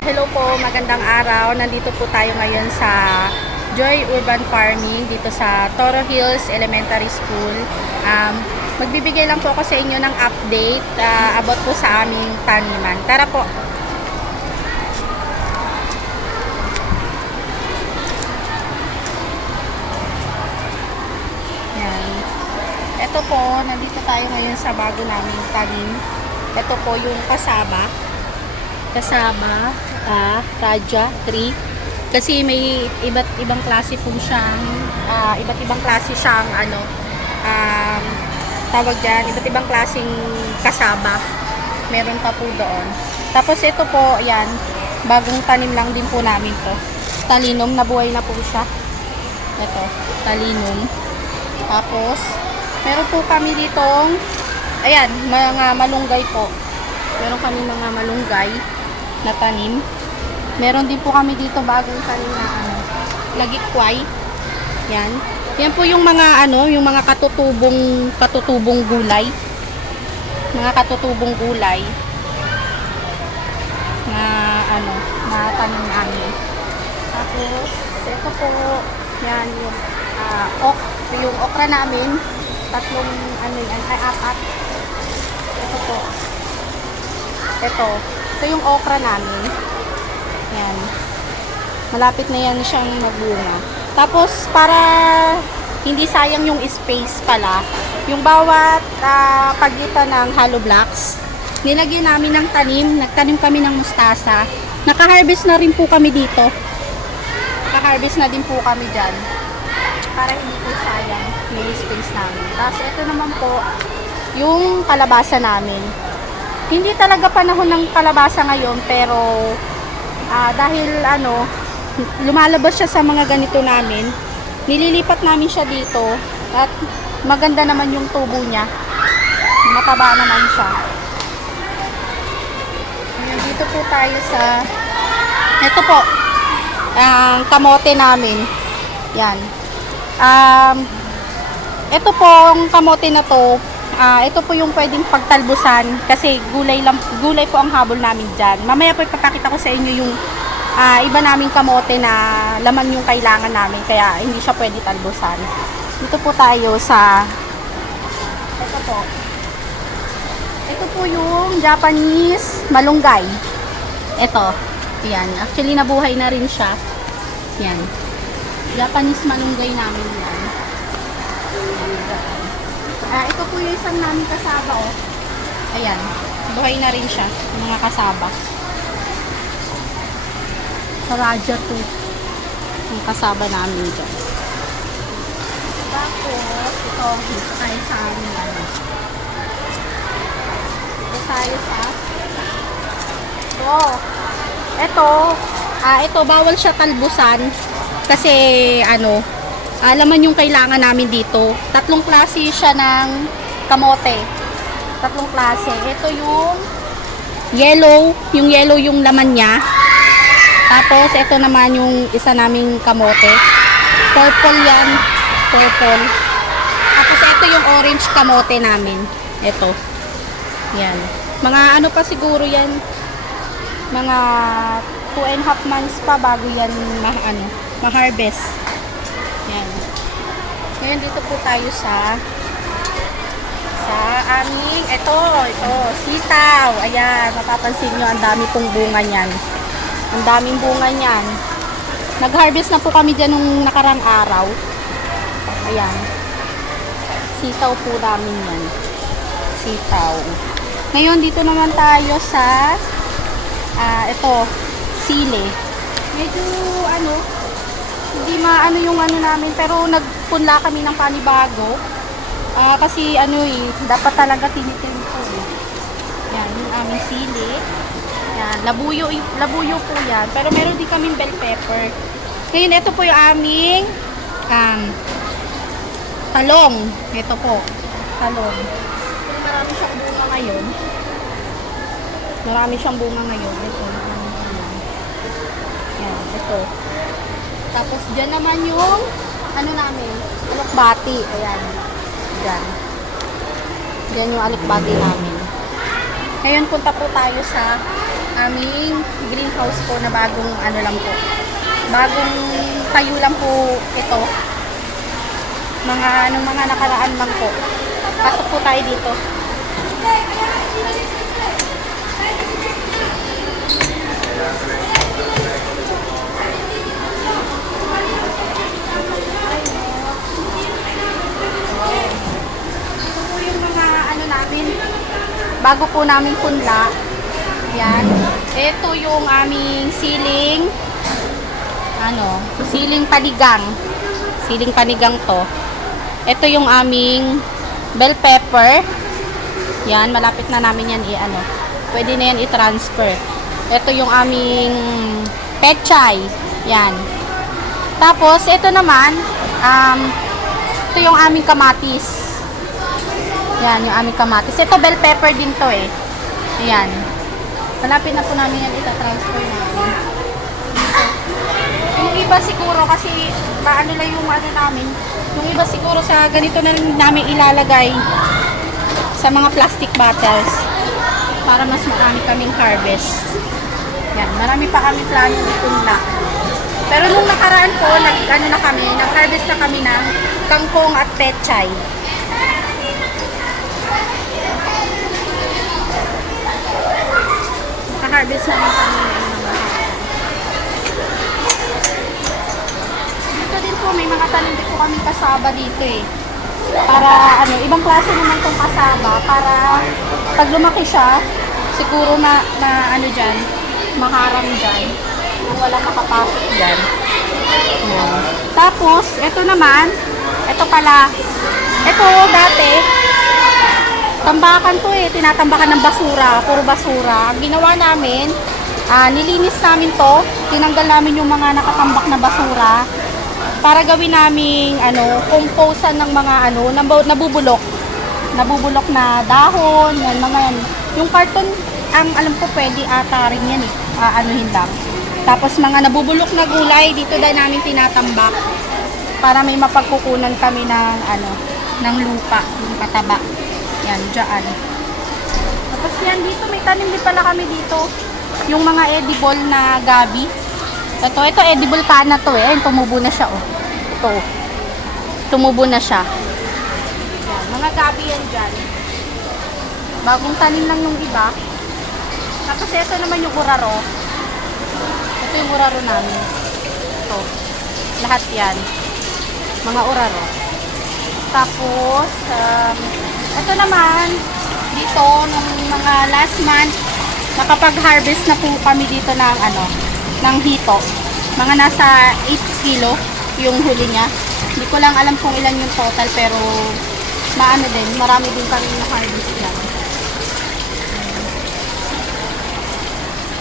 Hello po, magandang araw. Nandito po tayo ngayon sa Joy Urban Farming dito sa Toro Hills Elementary School. Magbibigay lang po ako sa inyo ng update about po sa aming taniman. Tara po. Yan. Ito po, nandito tayo ngayon sa bago naming tanim. Ito po yung kasaba, Raja tree. Kasi may iba't ibang klase po siyang tawag dyan, iba't ibang klaseng kasaba. Meron pa po doon. Tapos ito po, yan, bagong tanim lang din po namin to. Talinum, nabuhay na po siya. Ito, talinum. Tapos, meron po kami ditong, ayan, mga malunggay po. Meron kami mga malunggay na tanim. Meron din po kami dito bagong tanim na lagikway. Yan. Yan po yung mga yung mga katutubong gulay. Mga katutubong gulay na na tanim namin. Tapos ito po, yan yung okra namin. Tatlong apat. Ito po. Ito yung okra namin. Yan. Malapit na yan siyang magbunga. Tapos, para hindi sayang yung space pala, yung bawat pagitan ng hollow blocks, nilagyan namin ng tanim. Nagtanim kami ng mustasa. Naka-harvest na rin po kami dito. Naka-harvest na din po kami dyan. Para hindi po sayang yung space namin. Tapos, ito naman po, yung kalabasa namin. Hindi talaga panahon ng kalabasa ngayon, pero dahil lumalabas siya sa mga ganito namin, nililipat namin siya dito at maganda naman yung tubo niya. Mataba naman siya. Dito po tayo sa ito po, ang kamote namin. Yan. Ito pong kamote na to, ito po yung pwedeng pagtalbusan kasi gulay po ang habol namin dyan. Mamaya po ipapakita ko sa inyo yung iba naming kamote na laman yung kailangan namin kaya hindi siya pwede talbusan. Dito po tayo sa ito po. Ito po yung Japanese malunggay. Ito. Yan. Actually nabuhay na rin siya. Yan. Japanese malunggay namin yan. Ito po yung isang namin kasaba, oh. Ayan. Buhay na rin siya. Yung mga kasaba. Sa Raja 2. Yung kasaba namin dyan. Tapos, dito tayo sa amin. Dito tayo sa ito, bawal siya talbusan. Kasi, alaman yung kailangan namin dito. Tatlong klase siya ng kamote. Tatlong klase. Ito yung yellow. Yung yellow yung laman niya. Tapos, ito naman yung isa naming kamote. Purple yan. Purple. Tapos, ito yung orange kamote namin. Ito. Yan. Mga pa siguro yan. Mga 2.5 months pa bago yan ma-harvest. Yan. Ngayon dito po tayo sa aming ito, sitaw. Ayan, mapapansin nyo, ang dami pong bunga niyan. Ang daming bunga niyan. Nag-harvest na po kami dyan nung nakarang araw. Ayan. Sitaw po namin yan. Sitaw. Ngayon dito naman tayo sa ito, sili. Medyo hindi yung namin, pero nagpunla kami ng panibago. Kasi dapat talaga tinitin po. Yan, yung aming sili. Yan, labuyo po yan. Pero meron din kaming bell pepper. Ngayon, ito po yung aming talong. Ito po, talong. Marami siyang bunga ngayon. Ito, yan, ito. Tapos dyan naman yung namin, alokbati. Ayan. Dyan. Dyan yung alokbati namin. Ngayon punta po tayo sa aming greenhouse po na bagong ano lang po. Bagong tayo lang po ito. Nung mga nakaraan lang po. Pasok po tayo dito. Ito po yung mga ano namin. Bago po namin punla. Yan. Ito yung aming siling siling panigang. Siling panigang to. Ito yung aming bell pepper. Yan, malapit na namin yan pwede na yan i-transfer. Ito yung aming pechay. Yan. Tapos, ito naman, ito yung aming kamatis. Yan, yung aming kamatis. Ito bell pepper din to eh. Yan. Malapit na po namin yan ita-transfer namin. Yung iba siguro kasi paano lang yung namin. Yung iba siguro sa ganito na namin ilalagay sa mga plastic bottles para mas marami kaming harvest. Yan, marami pa kami plano ipunla. Pero nung nakaraan po, nag-harvest na kami ng kangkong at pechay. Naka-harvest na rin kami ng mga dito din po, may mga tanim din po kami kasaba dito eh. Para ibang klase naman itong kasaba para pag lumaki siya, siguro na dyan, maharang dyan. Wala makapasok dyan. Yan. Tapos, ito naman, ito pala, ito dati, tambakan to eh, tinatambakan ng basura, puro basura. Ang ginawa namin, nilinis namin to, tinanggal namin yung mga nakatambak na basura, para gawin naming composan ng mga nabubulok na dahon, yan, mga yan. Yung karton, ang alam ko pwede ata rin yan eh, anuhin lang. Tapos mga nabubulok na gulay, dito dahil namin tinatambak para may mapagkukunan kami ng lupa, yung pataba. Yan, dyan. Tapos yan, dito may tanim din pala kami dito. Yung mga edible na gabi. Ito edible ka na to eh. Tumubo na siya oh. Ito. Tumubo na siya. Yan, mga gabi yan dyan. Bagong tanim lang yung iba. Tapos ito naman yung uraro. Ito yung uraro namin. Ito. Lahat yan. Mga uraro. Tapos, ito naman, dito, nung mga last month, nakapag-harvest na po kami dito ng hito. Mga nasa 8 kilo yung huli niya. Hindi ko lang alam kung ilan yung total, pero marami din kami na-harvest yan.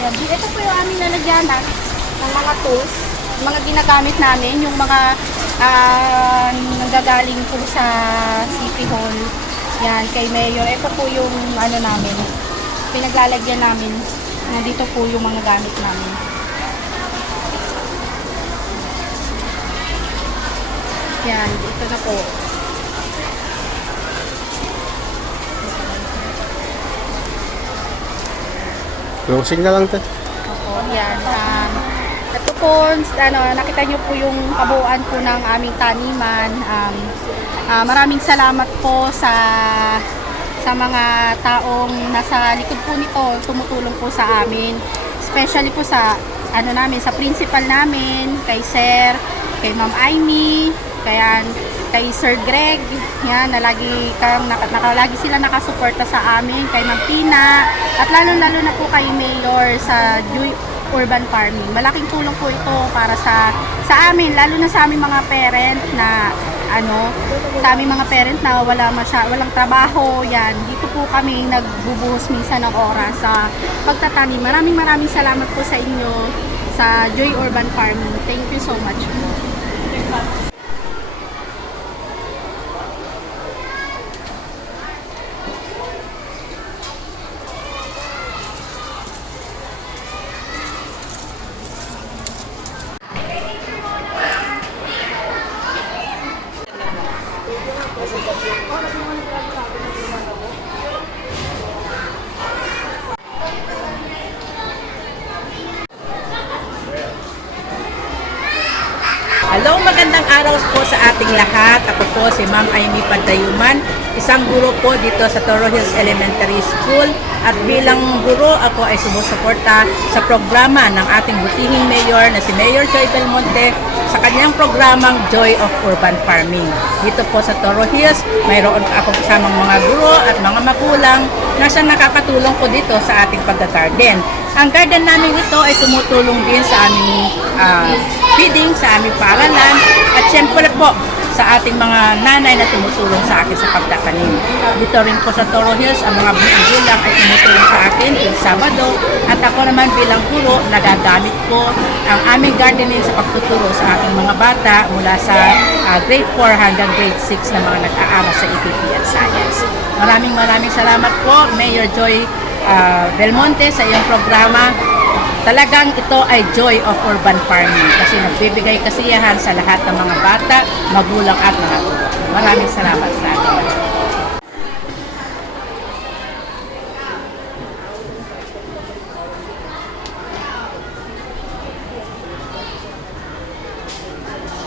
Ayan. Ito po yung aming lalagyanan ng mga tools, mga ginagamit namin, yung mga nanggagaling po sa City Hall. Yan, kay Mayor. Ito po yung namin, pinaglalagyan namin. Nandito po yung mga gamit namin. Yan, dito na po. Closing na lang to. Opo, yan. Ito po, nakita nyo po yung kabuuan po ng aming taniman. Maraming salamat po sa mga taong nasa likod po nito, tumutulong po sa amin. Especially po sa sa principal namin, kay Sir, kay Ma'am Amy, kay Sir Greg, yan, lagi sila nakasuporta sa amin, kay Ma'am Tina, at lalo na po kay Mayor sa Joy Urban Farming. Malaking tulong po ito para sa amin, lalo na sa aming mga parent na walang trabaho, yan. Dito po kami nagbubuhos minsan ng oras sa pagtatanim. Maraming salamat po sa inyo sa Joy Urban Farming. Thank you so much po. magandang araw po sa ating lahat. Ako po si Ma'am Amy Padayuman, isang guro po dito sa Toro Hills Elementary School. At bilang guro, ako ay sumusuporta sa programa ng ating butihing mayor na si Mayor Joy Belmonte sa kanyang programang Joy of Urban Farming. Dito po sa Toro Hills, mayroon ako kasamang mga guro at mga magulang na siya nakakatulong po dito sa ating paggagarden. Ang garden namin ito ay tumutulong din sa aming feeding, sa aming paaralan, at syempre po sa ating mga nanay na tumutulong sa akin sa pagtatanim. Dito rin po sa Toro Hills, ang mga magulang ay tumutulong sa akin tuwing Sabado, at ako naman bilang guro, nagagamit ko ang aming gardening sa pagtuturo sa aking mga bata mula sa grade 4 hanggang grade 6 na mga nag-aaral sa EPP at Science. Maraming salamat po, Mayor Joy Belmonte, sa iyong programa. Talagang ito ay Joy of Urban Farming kasi nagbibigay kasiyahan sa lahat ng mga bata, magulang at mga guro. Maraming salamat sa atin.